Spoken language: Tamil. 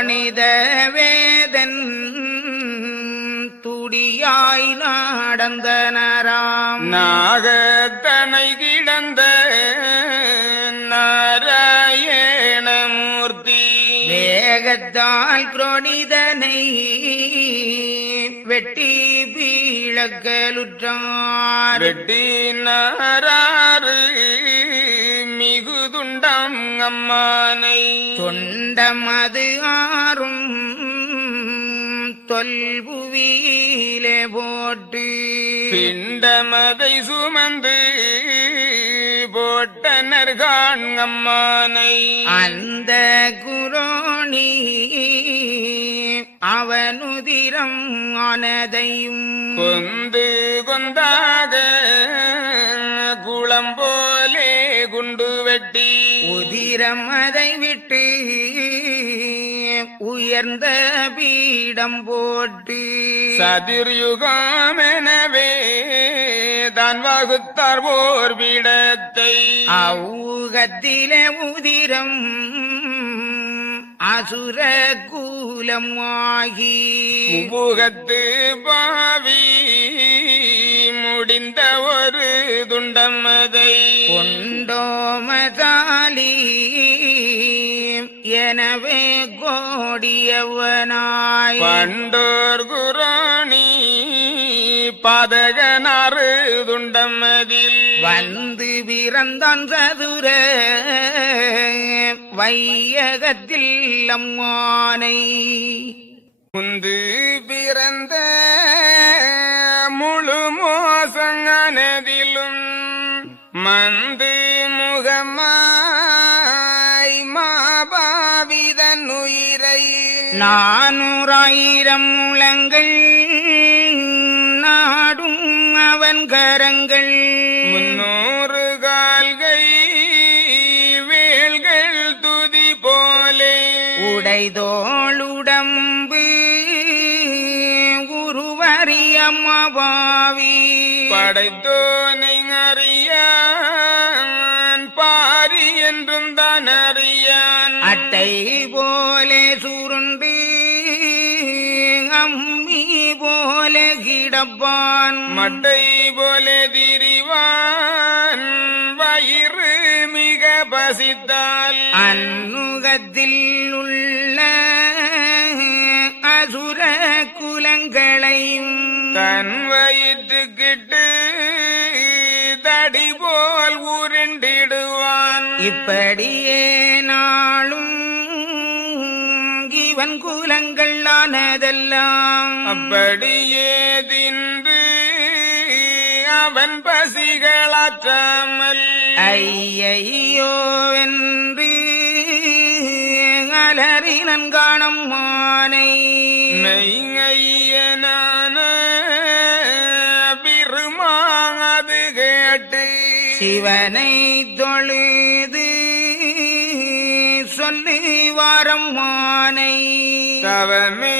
மனித வேதன் துடியாய் நடந்தனராம் நாகத்தனை கிடந்த நாராயணமூர்த்தி வேகத்தால் குரோணிதனை வெட்டி பீழக்கலுற்றார் வெட்டி நாராறு மிகுதுண்டம் அம்மானை தொண்டமது ஆறும் தொல்புவியிலே போட்டு பிண்டமதை சுமந்து போட்டனர்கான் அம்மானை அந்த குரோணி அவனுதிரம் ஆனதையும் கொந்து கொந்தாக குளம் போலே குண்டு வெட்டி உதிரம் அதை விட்டு உயர்ந்த பீடம் போட்டு சதிர்யுகமெனவே தான் வகுத்தார் ஓர் பீடத்தை அவுகத்திலே உதிரம் அசுர கூலம் ஆகி முகத்து பாவி முடிந்த ஒரு துண்டமதை கொண்டோமதாலி எனவே கோடியவனாய் பண்டோர் குராணி பாதகனாறு துண்டமதில் வந்து பிறந்தான் சதுர வையகத்தில் அம்மானை முந்து பிறந்த முழு மோசங்கனதிலும் மந்து முகமாய் மாபாவிதன் உயிரை 400,000 முழங்கள் நாடும் அவன் கரங்கள் 300 கால்கை வேல்கள் துதி போலே உடைதோளுடம்பு உருவறியம்மாவி படைத்தோனை அறியான் பாரி என்றும் தான் அறியான் அட்டை போலே சுருண்டு அம்மி போலே கிடப்பான் மட்டை போலே திரிவான் வயிறு மிக பசித்தால் அன்னுகத்தில் உள்ள அசுர குலங்களையும் தன் வயிற்றுக்கிட்டு தடி போல் உருண்டிடுவான் இப்படியே நாளும் இவன் குலங்கள் ஆனதெல்லாம் அப்படியே தின்று அவன் பசிகளாற்றாமல் ஐயையோ என்று அலறினன் காணும் மானை மெய்யனான பெருமாது கேட்டு சிவனை தொழுது சொல்லி வாரம் மானை தவமே